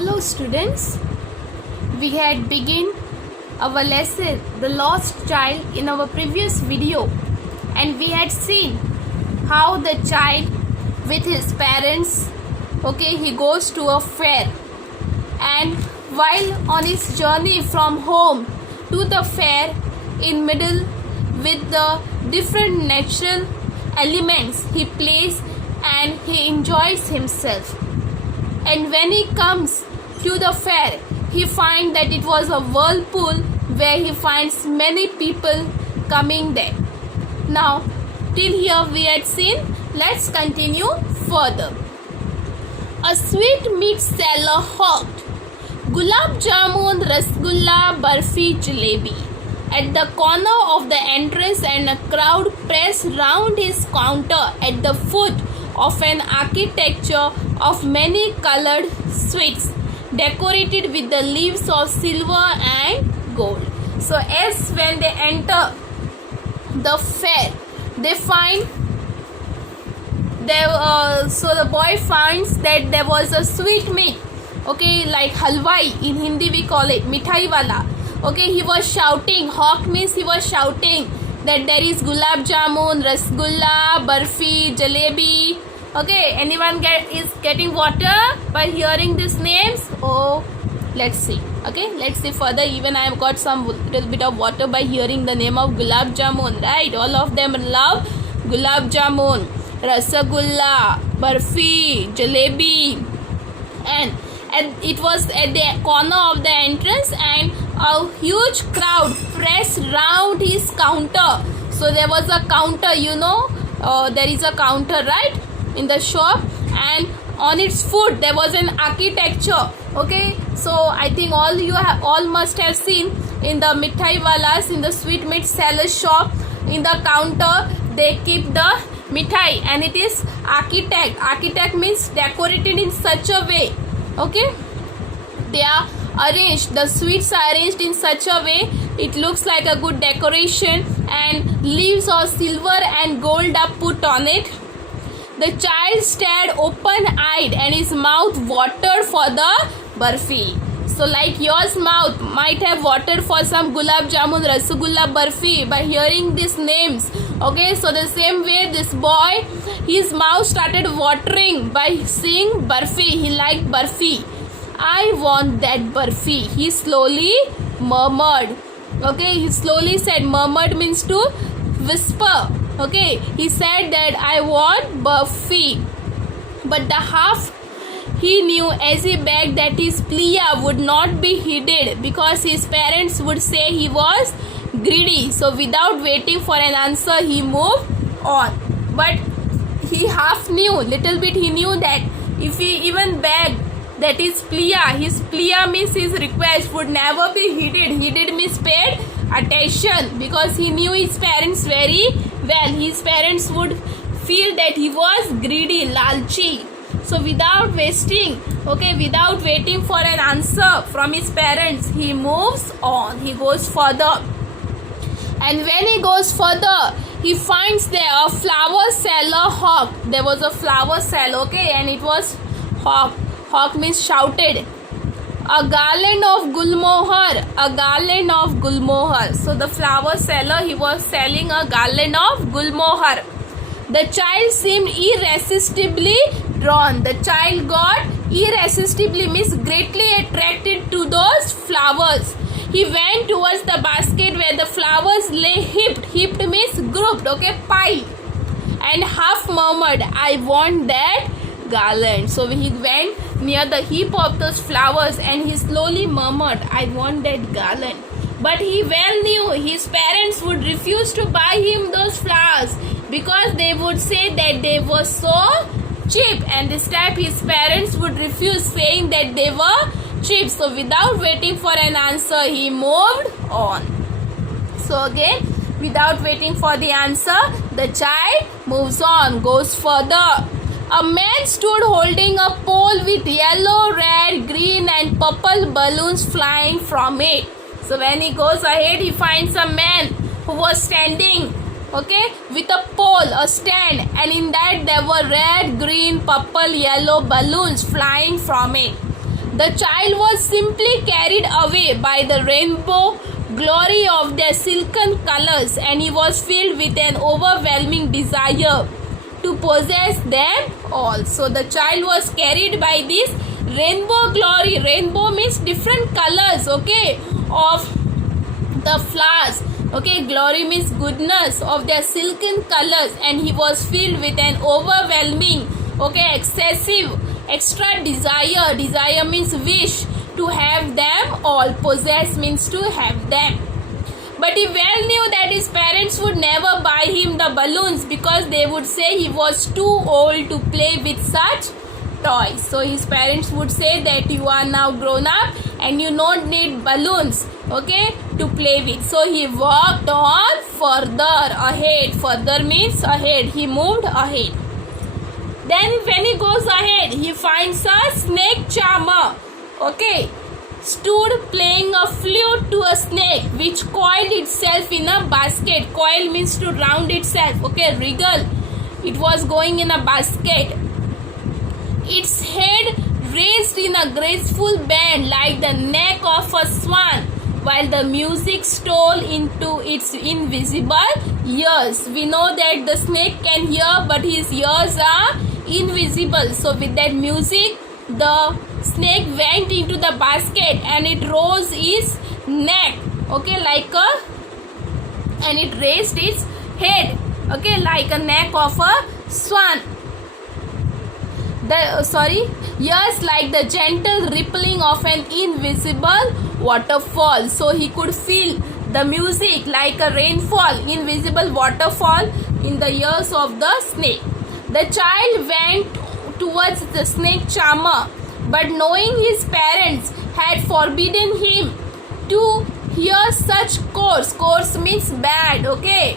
Hello students, we had begin our lesson The Lost Child in our previous video, and we had seen how the child with his parents, he goes to a fair, and while on his journey from home to the fair, in middle with the different natural elements he plays and he enjoys himself. And when he comes to the fair, he finds that it was a whirlpool where he finds many people coming there. Now, till here we had seen, let's continue further. A sweetmeat seller hawked gulab jamun, rasgulla, barfi, jalebi at the corner of the entrance, and a crowd pressed round his counter at the foot of an architecture of many colored sweets decorated with the leaves of silver and gold. So as when they enter the fair, they find there. So the boy finds that there was a sweetmeat, like halwai in Hindi we call it mithai wala. He was shouting. Hawk means he was shouting that there is gulab jamun, rasgulla, barfi, jalebi. Anyone is getting water by hearing these names? Oh, let's see. Let's see further. Even I have got some little bit of water by hearing the name of gulab jamun, right? All of them love gulab jamun, rasagulla, barfi, jalebi, and it was at the corner of the entrance, and a huge crowd pressed round his counter. So there was a counter, there is a counter, right, in the shop, and on its foot there was an architecture. So I think all must have seen in the mithai walas, in the sweetmeat seller shop, in the counter they keep the mithai, and it is architect means decorated in such a way. They are arranged, the sweets are arranged in such a way it looks like a good decoration, and leaves of silver and gold are put on it. The child stared open-eyed and his mouth watered for the barfi. So like yours mouth might have watered for some gulab jamun, rasgulla, barfi by hearing these names. So the same way this boy, his mouth started watering by seeing barfi. He liked barfi. I want that barfi. He slowly murmured. He slowly said, murmured means to whisper. He said that I want barfi. But the half he knew as he begged that his plea would not be heeded because his parents would say he was greedy. So without waiting for an answer, he moved on. But he half knew, little bit he knew that if he even begged that his plea means his request would never be heeded. Heeded means paid attention, because he knew his parents very well. His parents would feel that he was greedy, lalchi. So without waiting for an answer from his parents, he moves on. He goes further. And when he goes further, he finds there a flower seller hawk. There was a flower seller, and it was hawk. Hawk means shouted. A garland of gulmohar, a garland of gulmohar. So the flower seller, he was selling a garland of gulmohar. The child seemed irresistibly drawn. The child got irresistibly means greatly attracted to those flowers. He went towards the basket where the flowers lay heaped. Heaped means grouped, piled. And half murmured, I want that garland. So he went near the heap of those flowers and he slowly murmured, I want that garland. But he well knew his parents would refuse to buy him those flowers because they would say that they were so cheap, and this time his parents would refuse, saying that they were cheap. So without waiting for an answer, he moved on. So again, without waiting for the answer, the child moves on, goes further. A man stood holding a pole with yellow, red, green and purple balloons flying from it. So when he goes ahead, he finds a man who was standing with a pole, a stand, and in that there were red, green, purple, yellow balloons flying from it. The child was simply carried away by the rainbow glory of their silken colors, and he was filled with an overwhelming desire to possess them all. So the child was carried by this rainbow glory. Rainbow means different colors, okay, of the flowers. Okay, glory means goodness of their silken colors, and he was filled with an overwhelming, okay, excessive, extra desire. Desire means wish to have them all. Possess means to have them. But he well knew that his parents would never buy him the balloons because they would say he was too old to play with such toys. So his parents would say that you are now grown up and you don't need balloons, okay, to play with. So he walked on further ahead. Further means ahead. He moved ahead. Then when he goes ahead, he finds a snake charmer, okay, stood playing a flute to a snake which coiled itself in a basket. Coil means to round itself, okay, wriggle. It was going in a basket. Its head raised in a graceful bend like the neck of a swan, while the music stole into its invisible ears. We know that the snake can hear, but his ears are invisible. So with that music, the snake went into the basket and it rose its neck, okay, like a, and it raised its head, okay, like a neck of a swan. Yes, like the gentle rippling of an invisible waterfall. So he could feel the music like a rainfall, invisible waterfall in the ears of the snake. The child went towards the snake charmer, but knowing his parents had forbidden him to hear such coarse means bad, okay,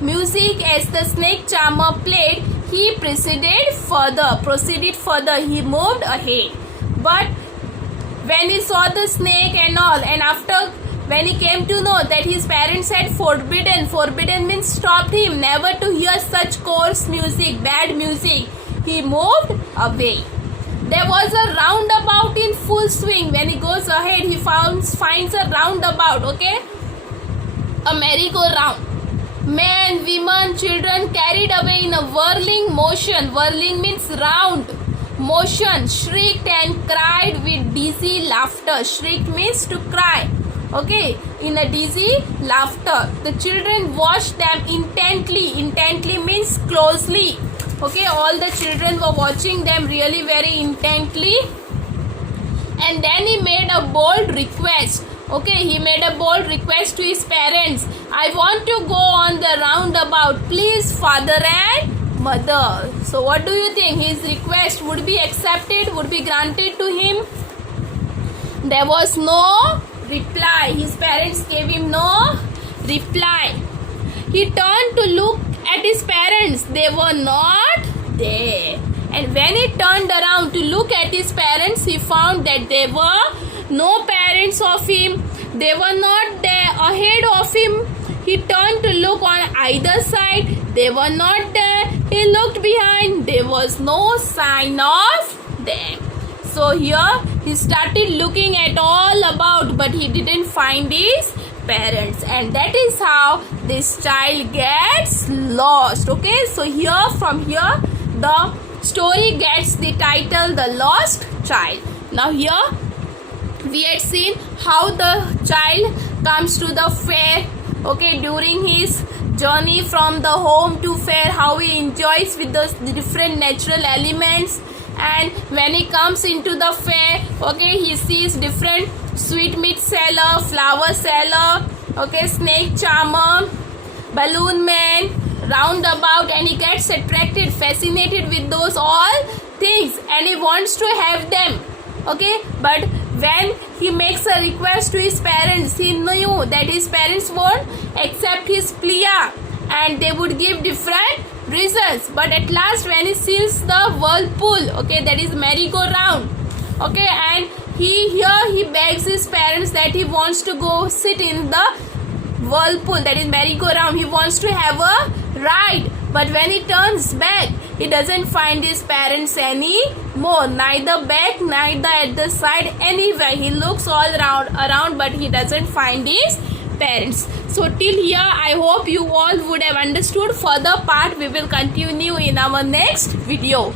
music as the snake charmer played, he proceeded further. He moved ahead. But when he saw the snake and all, and after when he came to know that his parents had forbidden means stopped him never to hear such coarse music, bad music, he moved away. There was a roundabout in full swing. When he goes ahead, he finds a roundabout, okay, a merry-go-round. Men, women, children carried away in a whirling motion. Whirling means round motion. Shrieked and cried with dizzy laughter. Shrieked means to cry, okay, in a dizzy laughter. The children watched them intently. Intently means closely, okay. All the children were watching them really very intently. And then he made a bold request. Okay, he made a bold request to his parents. I want to go on the roundabout. Please, father and mother. So what do you think? His request would be accepted, would be granted to him? There was no reply. His parents gave him no reply. He turned to look at his parents. They were not there. And when he turned around to look at his parents, he found that there were no parents of him. They were not there ahead of him. He turned to look on either side. They were not there. He looked behind. There was no sign of them. So here he started looking at all about, but he didn't find his parents. And that is how this child gets lost. Okay, so from here the story gets the title The Lost Child. Now here we had seen how the child comes to the fair, okay, during his journey from the home to fair, how he enjoys with the different natural elements. And when he comes into the fair, okay, he sees different sweetmeat seller, flower seller, okay, snake charmer, balloon man, roundabout, and he gets attracted, fascinated with those all things, and he wants to have them, okay. But when he makes a request to his parents, he knew that his parents won't accept his plea and they would give different reasons. But at last when he sees the whirlpool, okay, that is merry-go-round, okay, and he begs his parents that he wants to go sit in the whirlpool, that is merry-go-round. He wants to have a ride. But when he turns back, he doesn't find his parents anymore, neither back, neither at the side, anywhere. He looks all around, but he doesn't find his parents. So till here, I hope you all would have understood. Further part we will continue in our next video.